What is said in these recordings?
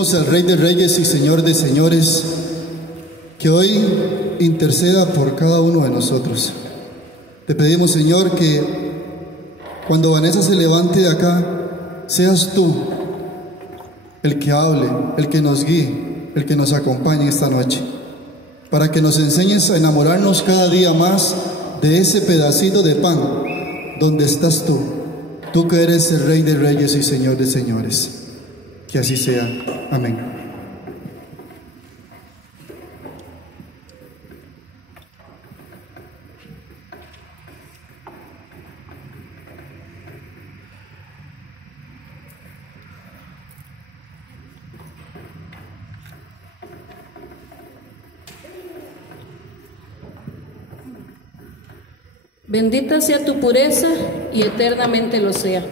Al Rey de Reyes y Señor de Señores, que hoy interceda por cada uno de nosotros. Te pedimos, Señor, que cuando Vanessa se levante de acá, seas tú el que hable, el que nos guíe, el que nos acompañe esta noche, para que nos enseñes a enamorarnos cada día más de ese pedacito de pan donde estás tú que eres el Rey de Reyes y Señor de Señores. Que así sea. Amén. Bendita sea tu pureza y eternamente lo sea,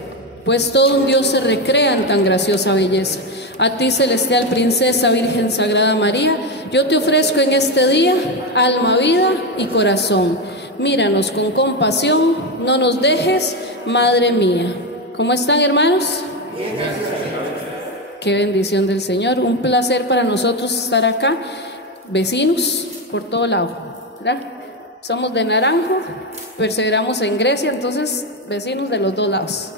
pues todo un Dios se recrea en tan graciosa belleza. A ti, celestial princesa, Virgen Sagrada María, yo te ofrezco en este día alma, vida y corazón. Míranos con compasión, no nos dejes, Madre mía. ¿Cómo están, hermanos? Bien, gracias. Qué bendición del Señor, un placer para nosotros estar acá, vecinos por todo lado, ¿verdad? Somos de Naranjo, perseveramos en Grecia, entonces vecinos de los dos lados.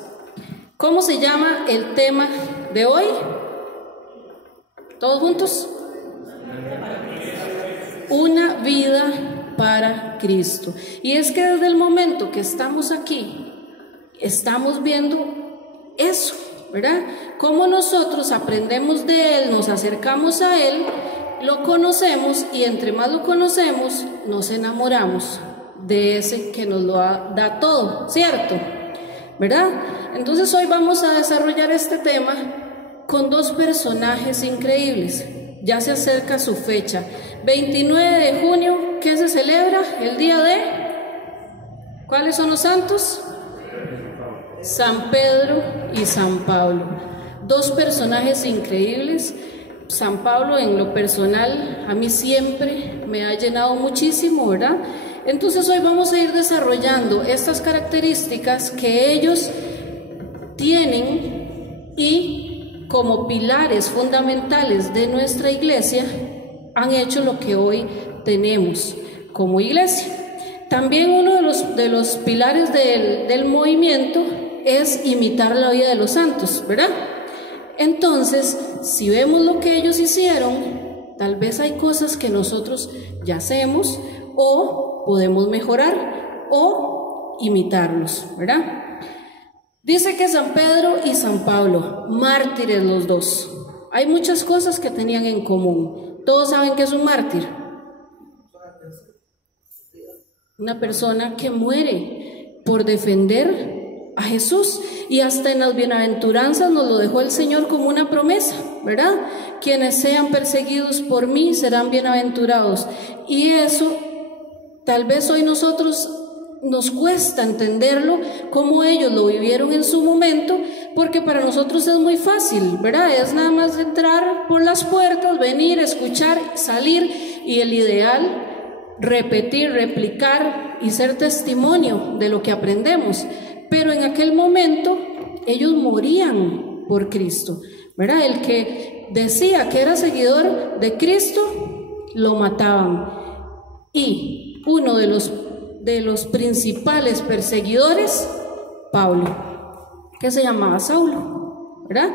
¿Cómo se llama el tema de hoy? ¿Todos juntos? Una vida para Cristo. Y es que desde el momento que estamos aquí, estamos viendo eso, ¿verdad? Cómo nosotros aprendemos de Él, nos acercamos a Él, lo conocemos y entre más lo conocemos, nos enamoramos de ese que nos lo da todo, ¿cierto? ¿Verdad? Entonces hoy vamos a desarrollar este tema con dos personajes increíbles. Ya se acerca su fecha, 29 de junio, ¿qué se celebra? El día de... ¿Cuáles son los santos? San Pedro y San Pablo. Dos personajes increíbles. San Pablo, en lo personal, a mí siempre me ha llenado muchísimo, ¿verdad? Entonces hoy vamos a ir desarrollando estas características que ellos tienen y como pilares fundamentales de nuestra iglesia han hecho lo que hoy tenemos como iglesia. También uno de los pilares del movimiento es imitar la vida de los santos, ¿verdad? Entonces, si vemos lo que ellos hicieron, tal vez hay cosas que nosotros ya hacemos o podemos mejorar o imitarlos, ¿verdad? Dice que San Pedro y San Pablo, mártires los dos. Hay muchas cosas que tenían en común. Todos saben que es un mártir. Una persona que muere por defender a Jesús, y hasta en las bienaventuranzas nos lo dejó el Señor como una promesa, ¿verdad? Quienes sean perseguidos por mí serán bienaventurados. Y eso tal vez hoy nosotros nos cuesta entenderlo como ellos lo vivieron en su momento, porque para nosotros es muy fácil, ¿verdad? Es nada más entrar por las puertas, venir, escuchar, salir, y el ideal, repetir, replicar y ser testimonio de lo que aprendemos. Pero en aquel momento ellos morían por Cristo, ¿verdad? El que decía que era seguidor de Cristo, lo mataban. Y uno de los principales perseguidores, Pablo, que se llamaba Saulo, ¿verdad?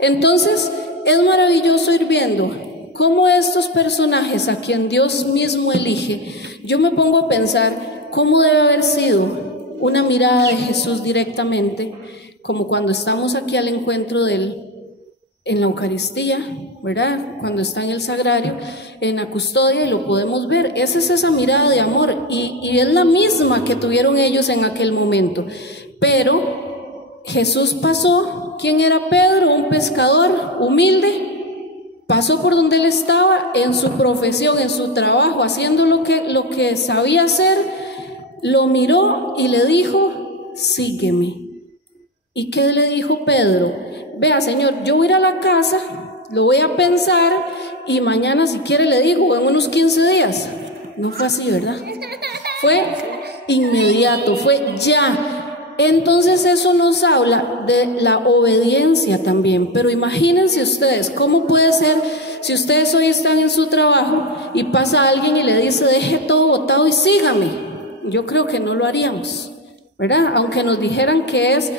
Entonces es maravilloso ir viendo cómo estos personajes a quien Dios mismo elige, yo me pongo a pensar cómo debe haber sido una mirada de Jesús directamente, como cuando estamos aquí al encuentro de Él en la Eucaristía, ¿verdad? Cuando está en el sagrario, en la custodia, y lo podemos ver. Esa es esa mirada de amor, y es la misma que tuvieron ellos en aquel momento. Pero Jesús pasó. ¿Quién era Pedro? Un pescador humilde. Pasó por donde él estaba, en su profesión, en su trabajo, haciendo lo que sabía hacer. Lo miró y le dijo: sígueme. ¿Y qué le dijo Pedro? Vea, Señor, yo voy a ir a la casa, lo voy a pensar, y mañana si quiere le digo, en unos 15 días. No fue así, ¿verdad? Fue inmediato, fue ya. Entonces eso nos habla de la obediencia también. Pero imagínense ustedes, ¿cómo puede ser si ustedes hoy están en su trabajo y pasa alguien y le dice, deje todo botado y sígame? Yo creo que no lo haríamos, ¿verdad? Aunque nos dijeran que es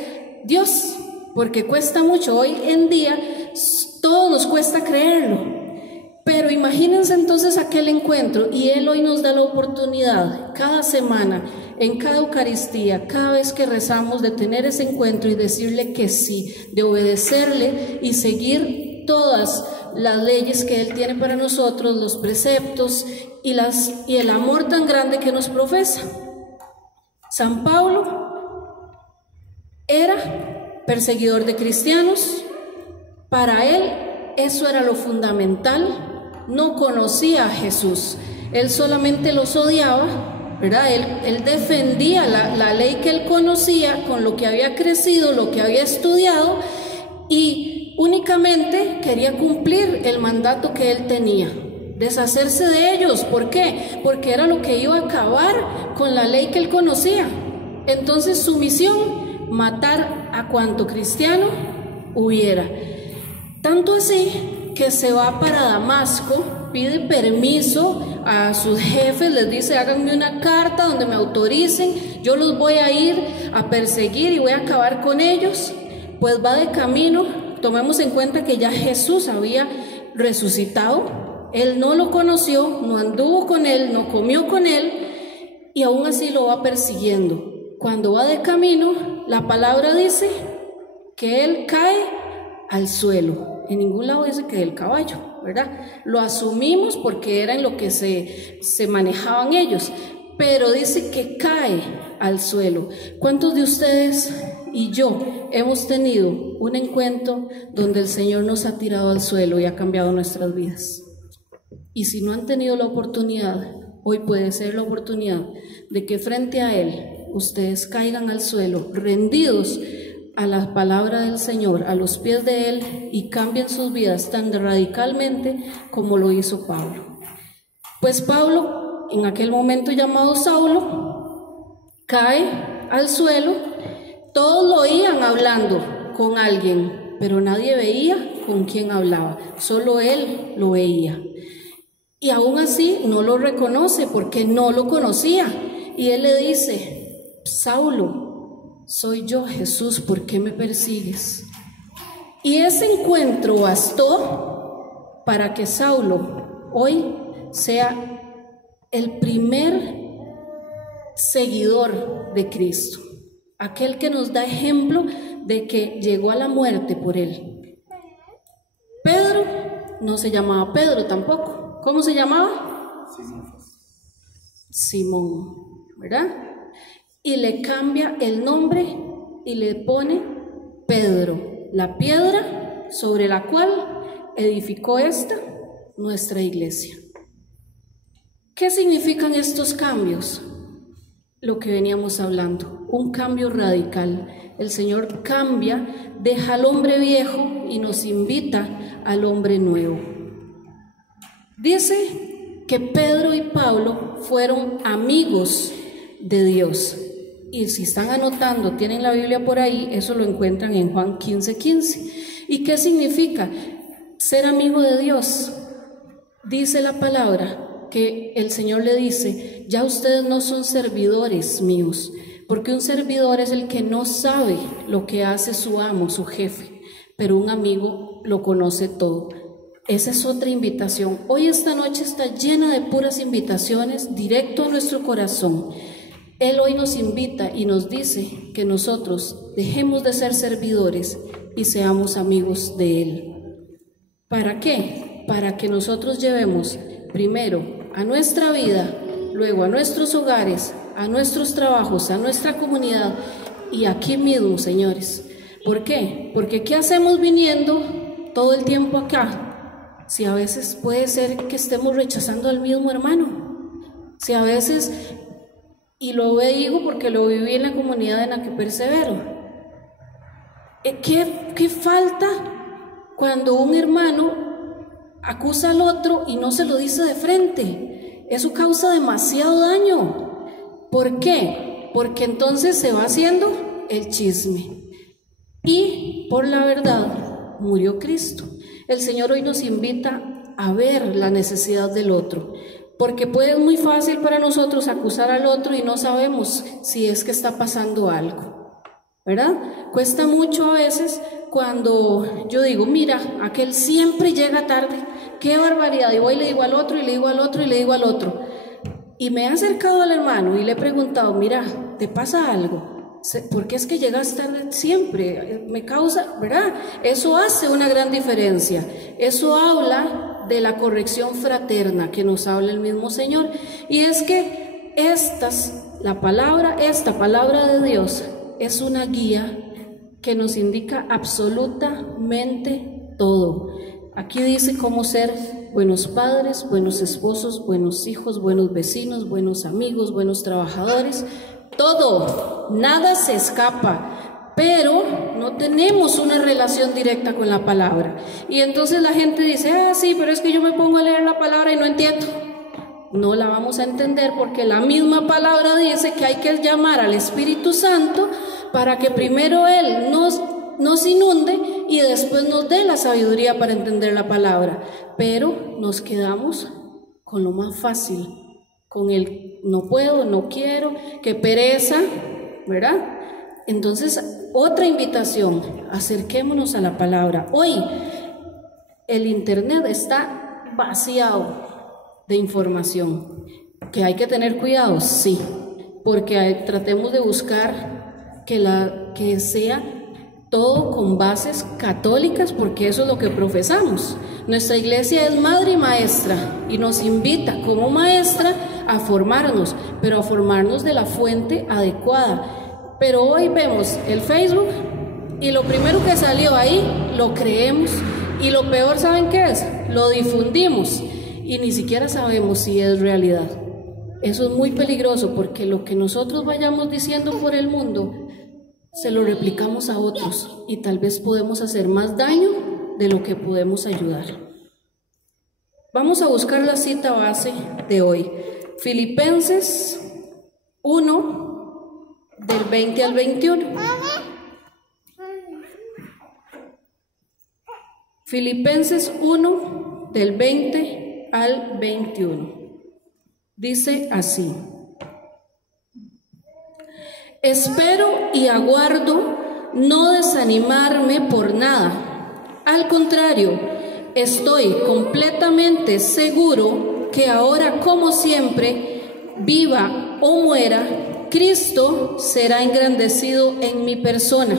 Dios, porque cuesta mucho. Hoy en día todo nos cuesta creerlo. Pero imagínense entonces aquel encuentro, y Él hoy nos da la oportunidad cada semana, en cada Eucaristía, cada vez que rezamos, de tener ese encuentro y decirle que sí, de obedecerle y seguir todas las leyes que Él tiene para nosotros, los preceptos y el amor tan grande que nos profesa. San Pablo era perseguidor de cristianos. Para él eso era lo fundamental. No conocía a Jesús, él solamente los odiaba, ¿verdad? Él defendía la ley que él conocía, con lo que había crecido, lo que había estudiado, y únicamente quería cumplir el mandato que él tenía, deshacerse de ellos. ¿Por qué? Porque era lo que iba a acabar con la ley que él conocía. Entonces su misión, matar a cuanto cristiano hubiera. Tanto así que se va para Damasco, pide permiso a sus jefes, les dice, háganme una carta donde me autoricen, yo los voy a ir a perseguir y voy a acabar con ellos. Pues va de camino. Tomemos en cuenta que ya Jesús había resucitado, él no lo conoció, no anduvo con él, no comió con él, y aún así lo va persiguiendo. Cuando va de camino, la palabra dice que él cae al suelo. En ningún lado dice que del caballo, ¿verdad? Lo asumimos porque era en lo que se manejaban ellos, pero dice que cae al suelo. ¿Cuántos de ustedes y yo hemos tenido un encuentro donde el Señor nos ha tirado al suelo y ha cambiado nuestras vidas? Y si no han tenido la oportunidad, hoy puede ser la oportunidad de que frente a Él ustedes caigan al suelo, rendidos a la palabra del Señor, a los pies de Él, y cambien sus vidas tan radicalmente como lo hizo Pablo. Pues Pablo, en aquel momento llamado Saulo, cae al suelo. Todos lo oían hablando con alguien, pero nadie veía con quién hablaba, solo él lo veía. Y aún así no lo reconoce porque no lo conocía. Y él le dice, Saulo, soy yo, Jesús, ¿por qué me persigues? Y ese encuentro bastó para que Saulo hoy sea el primer seguidor de Cristo, aquel que nos da ejemplo de que llegó a la muerte por él. Pedro no se llamaba Pedro tampoco. ¿Cómo se llamaba? Simón, ¿verdad? Y le cambia el nombre y le pone Pedro, la piedra sobre la cual edificó nuestra iglesia. ¿Qué significan estos cambios? Lo que veníamos hablando, un cambio radical. El Señor cambia, deja al hombre viejo y nos invita al hombre nuevo. Dice que Pedro y Pablo fueron amigos de Dios. Y si están anotando, tienen la Biblia por ahí, eso lo encuentran en Juan 15:15. ¿Y qué significa ser amigo de Dios? Dice la palabra que el Señor le dice, ya ustedes no son servidores míos, porque un servidor es el que no sabe lo que hace su amo, su jefe, pero un amigo lo conoce todo. Esa es otra invitación. Hoy esta noche está llena de puras invitaciones directo a nuestro corazón. Él hoy nos invita y nos dice que nosotros dejemos de ser servidores y seamos amigos de Él. ¿Para qué? Para que nosotros llevemos primero a nuestra vida, luego a nuestros hogares, a nuestros trabajos, a nuestra comunidad y aquí mismo, señores. ¿Por qué? Porque ¿qué hacemos viniendo todo el tiempo acá? Si a veces puede ser que estemos rechazando al mismo hermano, si a veces... Y lo digo porque lo viví en la comunidad en la que persevero. ¿Qué falta cuando un hermano acusa al otro y no se lo dice de frente? Eso causa demasiado daño. ¿Por qué? Porque entonces se va haciendo el chisme. Y por la verdad murió Cristo. El Señor hoy nos invita a ver la necesidad del otro, porque puede ser muy fácil para nosotros acusar al otro y no sabemos si es que está pasando algo, ¿verdad? Cuesta mucho a veces cuando yo digo, mira, aquel siempre llega tarde, qué barbaridad, y voy y le digo al otro, y le digo al otro, y le digo al otro, y me he acercado al hermano y le he preguntado, mira, ¿te pasa algo? ¿Por qué es que llegas tarde siempre? Me causa, ¿verdad? Eso hace una gran diferencia. Eso habla de la corrección fraterna que nos habla el mismo Señor. Y es que esta palabra de Dios es una guía que nos indica absolutamente todo. Aquí dice cómo ser buenos padres, buenos esposos, buenos hijos, buenos vecinos, buenos amigos, buenos trabajadores. Todo, nada se escapa, pero no tenemos una relación directa con la palabra. Y entonces la gente dice, sí, pero es que yo me pongo a leer la palabra y no entiendo. No la vamos a entender porque la misma palabra dice que hay que llamar al Espíritu Santo para que primero Él nos inunde y después nos dé la sabiduría para entender la palabra. Pero nos quedamos con lo más fácil, con el no puedo, no quiero, qué pereza, ¿verdad? Entonces, otra invitación, acerquémonos a la palabra. Hoy el internet está vaciado de información, que hay que tener cuidado, sí, porque tratemos de buscar que sea todo con bases católicas, porque eso es lo que profesamos. Nuestra iglesia es madre y maestra y nos invita como maestra a formarnos, pero a formarnos de la fuente adecuada. Pero hoy vemos el Facebook y lo primero que salió ahí lo creemos, y lo peor, ¿saben qué es? Lo difundimos y ni siquiera sabemos si es realidad. Eso es muy peligroso, porque lo que nosotros vayamos diciendo por el mundo se lo replicamos a otros y tal vez podemos hacer más daño de lo que podemos ayudar. Vamos a buscar la cita base de hoy. Filipenses 1, del 20 al 21. Filipenses 1, del 20 al 21. Dice así: espero y aguardo no desanimarme por nada. Al contrario, estoy completamente seguro que ahora, como siempre, viva o muera, Cristo será engrandecido en mi persona.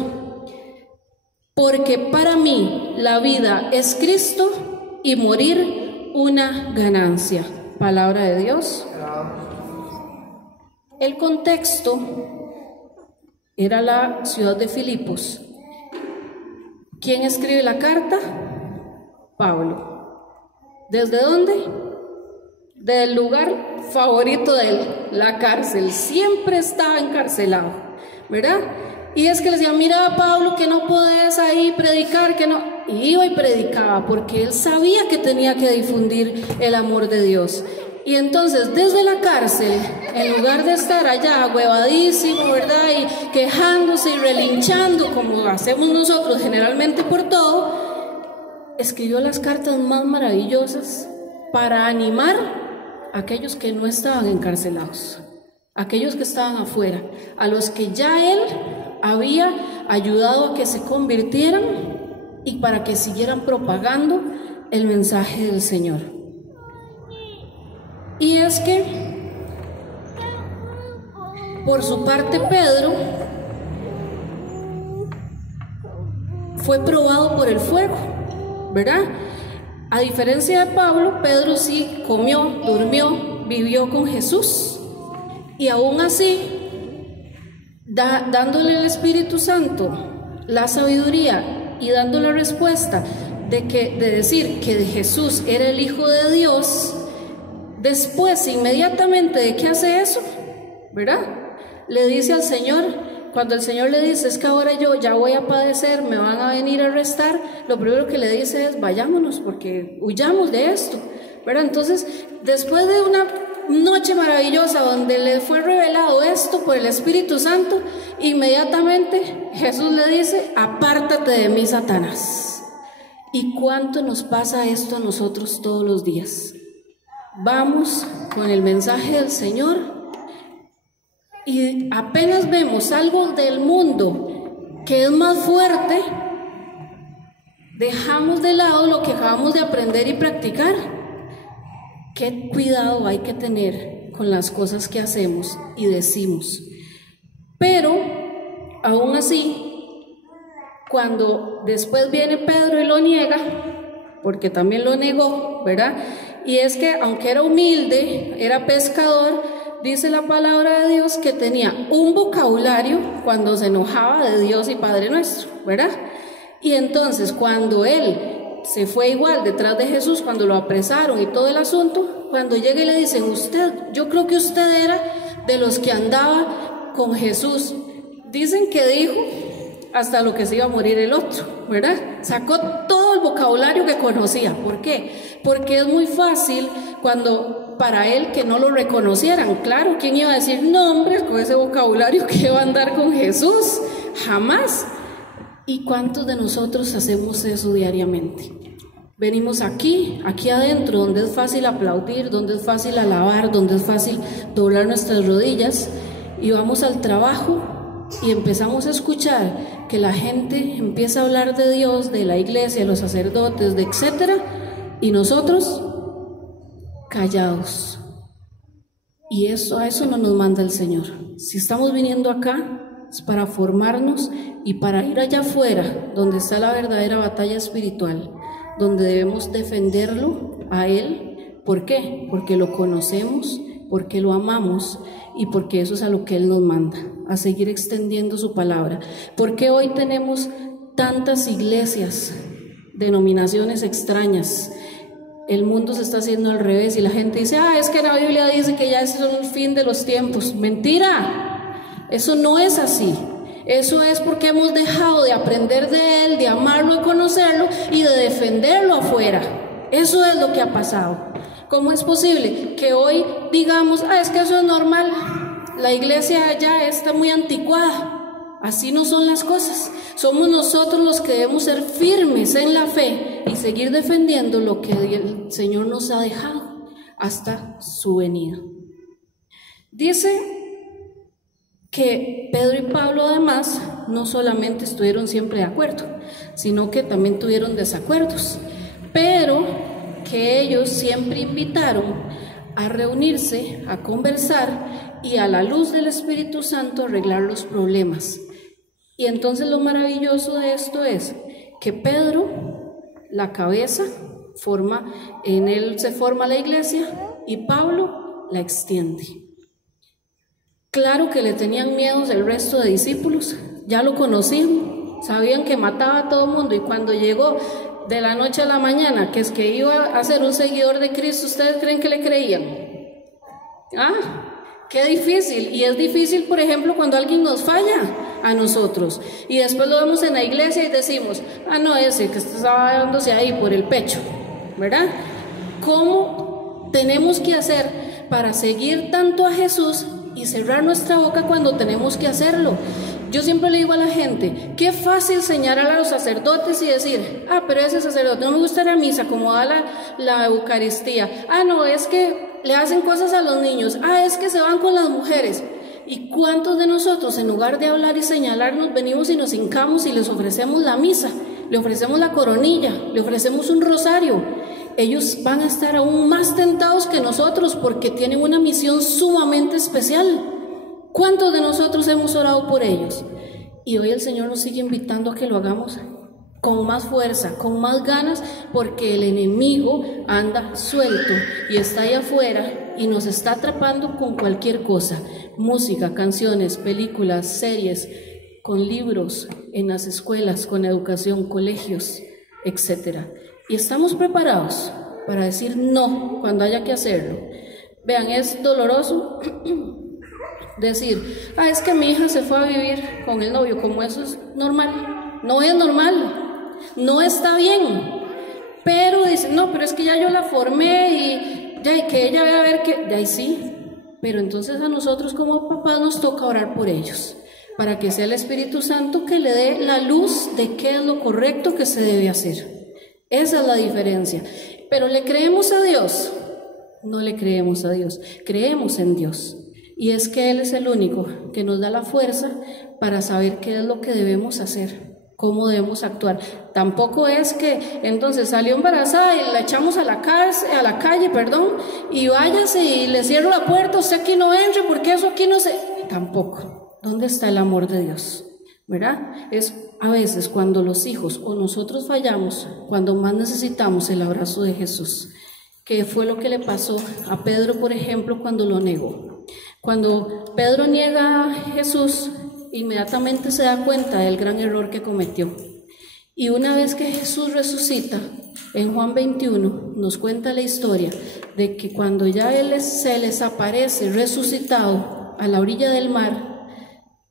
Porque para mí la vida es Cristo y morir una ganancia. Palabra de Dios. El contexto era la ciudad de Filipos. ¿Quién escribe la carta? Pablo. ¿Desde dónde? Del lugar favorito de él, la cárcel. Siempre estaba encarcelado, ¿verdad? Y es que le decían, mira, Pablo, que no podés ahí predicar, que no. Y iba y predicaba, porque él sabía que tenía que difundir el amor de Dios. Y entonces, desde la cárcel, en lugar de estar allá huevadísimo, ¿verdad?, y quejándose y relinchando, como hacemos nosotros generalmente por todo, escribió las cartas más maravillosas para animar a aquellos que no estaban encarcelados, aquellos que estaban afuera, a los que ya él había ayudado a que se convirtieran y para que siguieran propagando el mensaje del Señor. Y es que, por su parte, Pedro fue probado por el fuego, ¿verdad? A diferencia de Pablo, Pedro sí comió, durmió, vivió con Jesús, y aún así, dándole al Espíritu Santo la sabiduría y dándole respuesta de decir que Jesús era el Hijo de Dios, después, inmediatamente de que hace eso, ¿verdad?, le dice al Señor, cuando el Señor le dice, es que ahora yo ya voy a padecer, me van a venir a arrestar, lo primero que le dice es, vayámonos, porque huyamos de esto, ¿verdad? Entonces, después de una noche maravillosa donde le fue revelado esto por el Espíritu Santo, inmediatamente Jesús le dice: apártate de mí, Satanás. ¿Y cuánto nos pasa esto a nosotros todos los días? Vamos con el mensaje del Señor y apenas vemos algo del mundo que es más fuerte, dejamos de lado lo que acabamos de aprender y practicar. Qué cuidado hay que tener con las cosas que hacemos y decimos. Pero aún así, cuando después viene Pedro y lo niega, porque también lo negó, ¿verdad? Y es que aunque era humilde, era pescador, dice la palabra de Dios que tenía un vocabulario cuando se enojaba de Dios y Padre Nuestro, ¿verdad? Y entonces cuando él se fue igual detrás de Jesús, cuando lo apresaron y todo el asunto, cuando llega y le dicen: yo creo que usted era de los que andaba con Jesús. Dicen que dijo hasta lo que se iba a morir el otro, ¿verdad? Sacó todo el vocabulario que conocía. ¿Por qué? Porque es muy fácil cuando para él que no lo reconocieran. Claro, ¿quién iba a decir: no, hombre, con ese vocabulario que va a andar con Jesús? Jamás. ¿Y cuántos de nosotros hacemos eso diariamente? Venimos aquí adentro, donde es fácil aplaudir, donde es fácil alabar, donde es fácil doblar nuestras rodillas, y vamos al trabajo y empezamos a escuchar que la gente empieza a hablar de Dios, de la iglesia, de los sacerdotes, de etcétera, y nosotros callados. Y a eso no nos manda el Señor. Si estamos viniendo acá, es para formarnos y para ir allá afuera, donde está la verdadera batalla espiritual, donde debemos defenderlo a Él. ¿Por qué? Porque lo conocemos, porque lo amamos y porque eso es a lo que Él nos manda, a seguir extendiendo su palabra. ¿Por qué hoy tenemos tantas iglesias, denominaciones extrañas? El mundo se está haciendo al revés y la gente dice: es que la Biblia dice que ya es el fin de los tiempos. Mentira. Eso no es así. Eso es porque hemos dejado de aprender de Él, de amarlo y conocerlo y de defenderlo afuera. Eso es lo que ha pasado. ¿Cómo es posible que hoy digamos: es que eso es normal, la iglesia ya está muy anticuada? Así no son las cosas. Somos nosotros los que debemos ser firmes en la fe y seguir defendiendo lo que el Señor nos ha dejado hasta su venida. Dice que Pedro y Pablo además no solamente estuvieron siempre de acuerdo, sino que también tuvieron desacuerdos, pero que ellos siempre invitaron a reunirse, a conversar y a la luz del Espíritu Santo arreglar los problemas. Y entonces lo maravilloso de esto es que Pedro, la cabeza, en él se forma la iglesia y Pablo la extiende. Claro que le tenían miedo el resto de discípulos, ya lo conocían, sabían que mataba a todo el mundo, y cuando llegó de la noche a la mañana que es que iba a ser un seguidor de Cristo, ¿ustedes creen que le creían? Qué difícil. Y es difícil, por ejemplo, cuando alguien nos falla a nosotros y después lo vemos en la iglesia y decimos: no, ese que estaba dándose ahí por el pecho, ¿verdad? ¿Cómo tenemos que hacer para seguir tanto a Jesús y cerrar nuestra boca cuando tenemos que hacerlo? Yo siempre le digo a la gente: qué fácil señalar a los sacerdotes y decir: pero ese sacerdote no me gusta la misa, como da la Eucaristía. No, es que le hacen cosas a los niños. Es que se van con las mujeres. ¿Y cuántos de nosotros, en lugar de hablar y señalarnos, venimos y nos hincamos y les ofrecemos la misa, le ofrecemos la coronilla, le ofrecemos un rosario? Ellos van a estar aún más tentados que nosotros porque tienen una misión sumamente especial. ¿Cuántos de nosotros hemos orado por ellos? Y hoy el Señor nos sigue invitando a que lo hagamos con más fuerza, con más ganas, porque el enemigo anda suelto y está ahí afuera y nos está atrapando con cualquier cosa: música, canciones, películas, series, con libros, en las escuelas, con educación, colegios, etc. Y estamos preparados para decir no cuando haya que hacerlo. Vean, es doloroso decir: es que mi hija se fue a vivir con el novio, como eso es normal. No es normal, no está bien. Pero dicen: no, pero es que ya yo la formé y ya, que ella vea a ver que, ya, sí, pero entonces a nosotros como papás nos toca orar por ellos, para que sea el Espíritu Santo que le dé la luz de qué es lo correcto que se debe hacer. Esa es la diferencia. Pero ¿le creemos a Dios? No le creemos a Dios, creemos en Dios. Y es que Él es el único que nos da la fuerza para saber qué es lo que debemos hacer, cómo debemos actuar. Tampoco es que entonces salió embarazada y la echamos a la calle, y váyase y le cierro la puerta, usted aquí no entre porque eso aquí no se... Tampoco. ¿Dónde está el amor de Dios? ¿Verdad? Es a veces cuando los hijos o nosotros fallamos, cuando más necesitamos el abrazo de Jesús. ¿Qué fue lo que le pasó a Pedro, por ejemplo, cuando lo negó? Cuando Pedro niega a Jesús, inmediatamente se da cuenta del gran error que cometió. Y una vez que Jesús resucita, en Juan 21 nos cuenta la historia de que cuando ya se les aparece resucitado a la orilla del mar,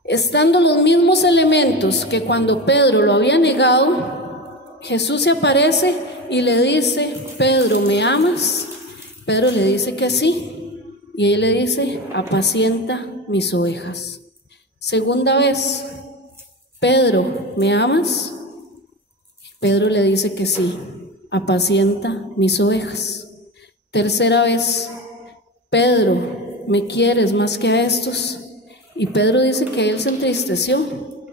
estando los mismos elementos que cuando Pedro lo había negado, Jesús se aparece y le dice: Pedro, ¿me amas? Pedro le dice que sí, y él le dice: apacienta mis ovejas. Segunda vez: Pedro, ¿me amas? Pedro le dice que sí, apacienta mis ovejas. Tercera vez: Pedro, ¿me quieres más que a estos? Y Pedro dice que él se entristeció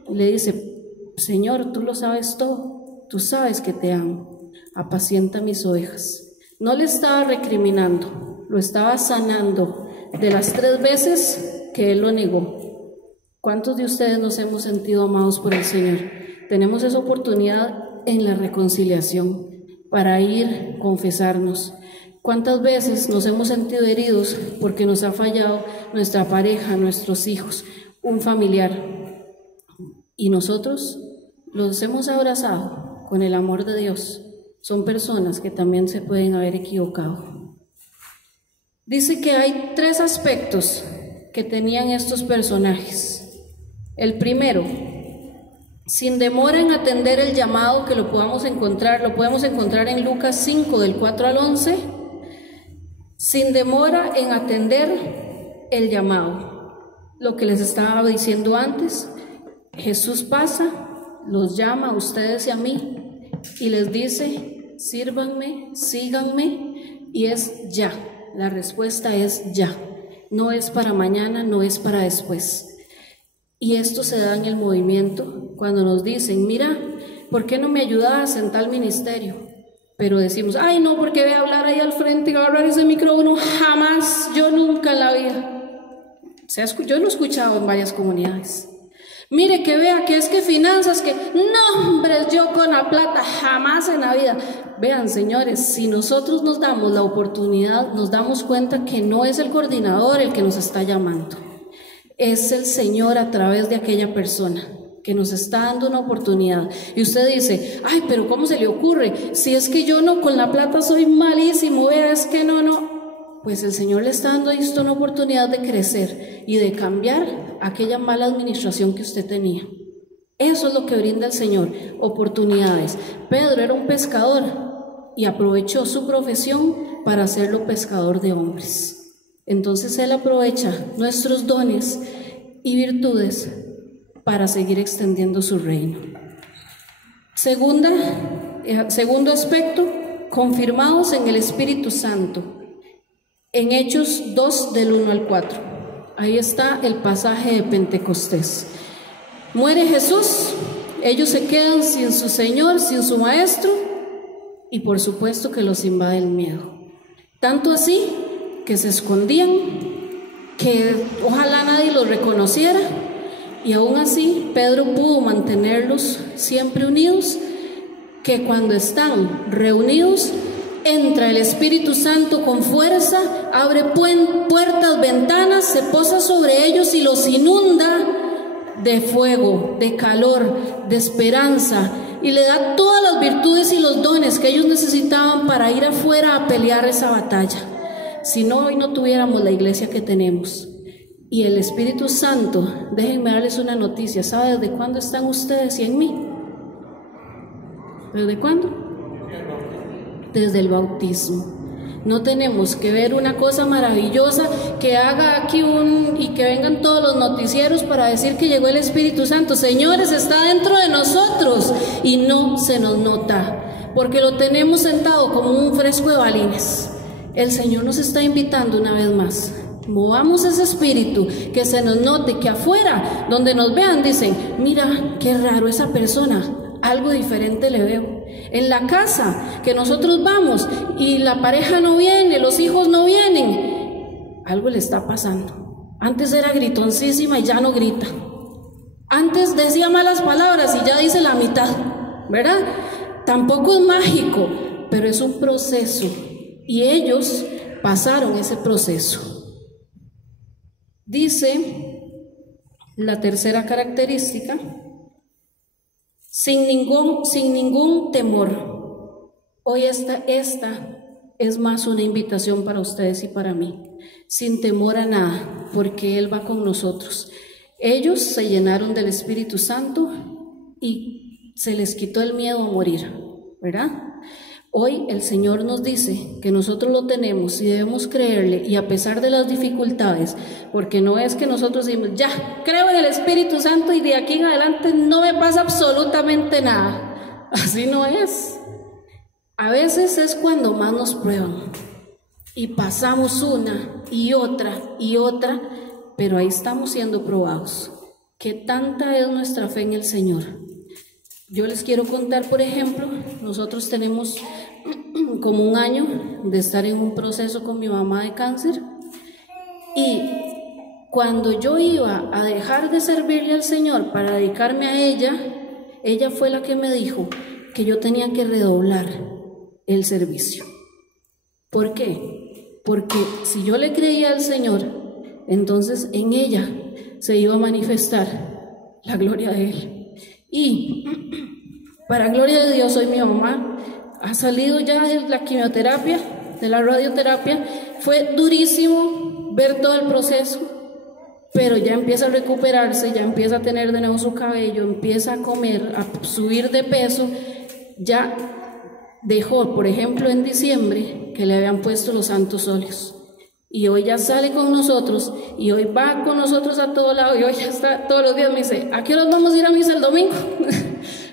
y le dice: Señor, tú lo sabes todo, tú sabes que te amo, apacienta mis ovejas. No le estaba recriminando, lo estaba sanando de las 3 veces que él lo negó. ¿Cuántos de ustedes nos hemos sentido amados por el Señor? Tenemos esa oportunidad en la reconciliación para ir, confesarnos. ¿Cuántas veces nos hemos sentido heridos porque nos ha fallado nuestra pareja, nuestros hijos, un familiar? Y nosotros los hemos abrazado con el amor de Dios. Son personas que también se pueden haber equivocado. Dice que hay 3 aspectos que tenían estos personajes. El primero: sin demora en atender el llamado, que lo podemos encontrar en Lucas 5, del 4 al 11. Sin demora en atender el llamado. Lo que les estaba diciendo antes, Jesús pasa, los llama a ustedes y a mí y les dice: sírvanme, síganme, y es ya. La respuesta es ya. No es para mañana, no es para después. Y esto se da en el movimiento cuando nos dicen: mira, ¿por qué no me ayudas en tal ministerio? Pero decimos: ay, no, porque voy a hablar ahí al frente y agarrar ese micrófono. Jamás, yo nunca en la vida. Yo lo he escuchado en varias comunidades. Mire, que vea que es que finanzas, que no, hombre, yo con la plata, jamás en la vida. Vean, señores, si nosotros nos damos la oportunidad, nos damos cuenta que no es el coordinador el que nos está llamando. Es el Señor a través de aquella persona que nos está dando una oportunidad. Y usted dice: ay, pero ¿cómo se le ocurre? Si es que yo no, con la plata soy malísimo, vea, es que no. Pues el Señor le está dando a usted una oportunidad de crecer y de cambiar aquella mala administración que usted tenía. Eso es lo que brinda el Señor, oportunidades. Pedro era un pescador y aprovechó su profesión para hacerlo pescador de hombres. Entonces Él aprovecha nuestros dones y virtudes para seguir extendiendo su reino. Segundo aspecto: confirmados en el Espíritu Santo. En Hechos 2, del 1 al 4. Ahí está el pasaje de Pentecostés. Muere Jesús, ellos se quedan sin su Señor, sin su Maestro, y por supuesto que los invade el miedo. Tanto así que se escondían, que ojalá nadie los reconociera. Y aún así Pedro pudo mantenerlos siempre unidos, que cuando están reunidos entra el Espíritu Santo con fuerza, abre puertas, ventanas, se posa sobre ellos y los inunda de fuego, de calor, de esperanza, y le da todas las virtudes y los dones que ellos necesitaban para ir afuera a pelear esa batalla. Si no, hoy no tuviéramos la iglesia que tenemos. Y el Espíritu Santo, déjenme darles una noticia. ¿Sabe desde cuándo están ustedes y en mí? ¿Desde cuándo? Desde el bautismo. No tenemos que ver una cosa maravillosa que haga aquí y que vengan todos los noticieros para decir que llegó el Espíritu Santo. Señores, está dentro de nosotros y no se nos nota, porque lo tenemos sentado como un fresco de balines. El Señor nos está invitando una vez más. Movamos ese espíritu, que se nos note, que afuera, donde nos vean, dicen: mira, qué raro esa persona, algo diferente le veo. En la casa que nosotros vamos y la pareja no viene, los hijos no vienen, algo le está pasando. Antes era gritoncísima y ya no grita. Antes decía malas palabras y ya dice la mitad, ¿verdad? Tampoco es mágico, pero es un proceso y ellos pasaron ese proceso. Dice la tercera característica: sin ningún temor. Hoy esta es más una invitación para ustedes y para mí. Sin temor a nada, porque Él va con nosotros. Ellos se llenaron del Espíritu Santo y se les quitó el miedo a morir, ¿verdad? Hoy el Señor nos dice que nosotros lo tenemos y debemos creerle, y a pesar de las dificultades, porque no es que nosotros decimos: ya, creo en el Espíritu Santo y de aquí en adelante no me pasa absolutamente nada. Así no es. A veces es cuando más nos prueban y pasamos una y otra, pero ahí estamos siendo probados. ¿Qué tanta es nuestra fe en el Señor? Yo les quiero contar, por ejemplo, nosotros tenemos como un año de estar en un proceso con mi mamá de cáncer, y cuando yo iba a dejar de servirle al Señor para dedicarme a ella fue la que me dijo que yo tenía que redoblar el servicio. ¿Por qué? Porque si yo le creía al Señor, entonces en ella se iba a manifestar la gloria de Él. Y para gloria de Dios, hoy mi mamá ha salido ya de la quimioterapia, de la radioterapia. Fue durísimo ver todo el proceso, pero ya empieza a recuperarse, ya empieza a tener de nuevo su cabello, empieza a comer, a subir de peso. Ya dejó, por ejemplo, en diciembre que le habían puesto los santos óleos, y hoy ya sale con nosotros y hoy va con nosotros a todo lado, y hoy ya está todos los días. Me dice: ¿a qué horas vamos a ir a misa el domingo?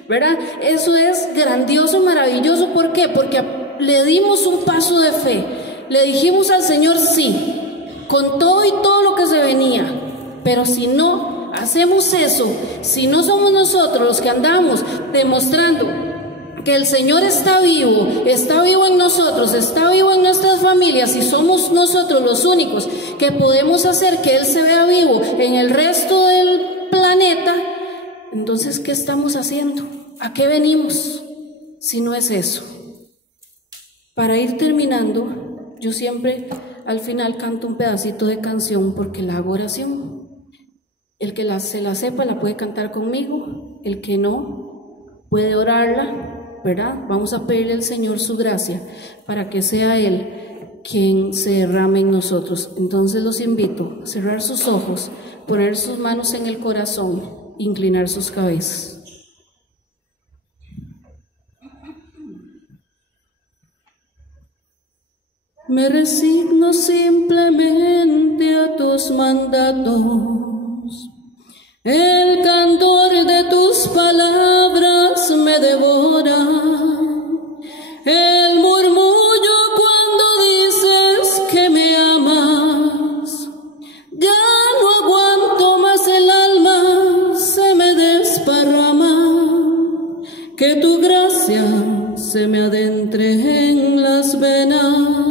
¿Verdad? Eso es grandioso, maravilloso. ¿Por qué? Porque le dimos un paso de fe, le dijimos al Señor sí, con todo y todo lo que se venía. Pero si no hacemos eso, si no somos nosotros los que andamos demostrando que el Señor está vivo en nosotros, está vivo en nuestras familias, y somos nosotros los únicos que podemos hacer que Él se vea vivo en el resto del planeta, entonces ¿qué estamos haciendo? ¿A qué venimos si no es eso? Para ir terminando, yo siempre al final canto un pedacito de canción, porque la hago oración. El que se la sepa la puede cantar conmigo, el que no puede orarla, ¿verdad? Vamos a pedirle al Señor su gracia para que sea Él quien se derrame en nosotros. Entonces los invito a cerrar sus ojos, poner sus manos en el corazón, inclinar sus cabezas. Me resigno simplemente a tus mandatos. El candor de tus palabras me devora. El murmullo cuando dices que me amas. Ya no aguanto más, el alma se me desparrama. Que tu gracia se me adentre en las venas.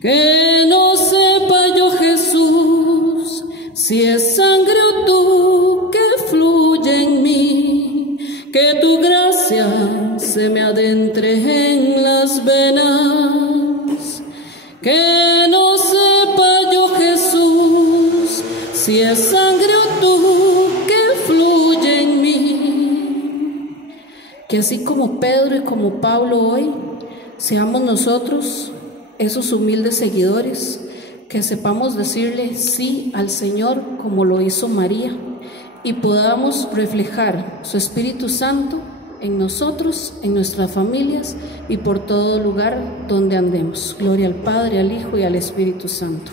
Que no sepa yo, Jesús, si es sangre o tú que fluye en mí. Que tu gracia se me adentre en las venas. Que no sepa yo, Jesús, si es sangre o tú que fluye en mí. Que así como Pedro y como Pablo hoy, seamos nosotros esos humildes seguidores, que sepamos decirle sí al Señor como lo hizo María, y podamos reflejar su Espíritu Santo en nosotros, en nuestras familias y por todo lugar donde andemos. Gloria al Padre, al Hijo y al Espíritu Santo.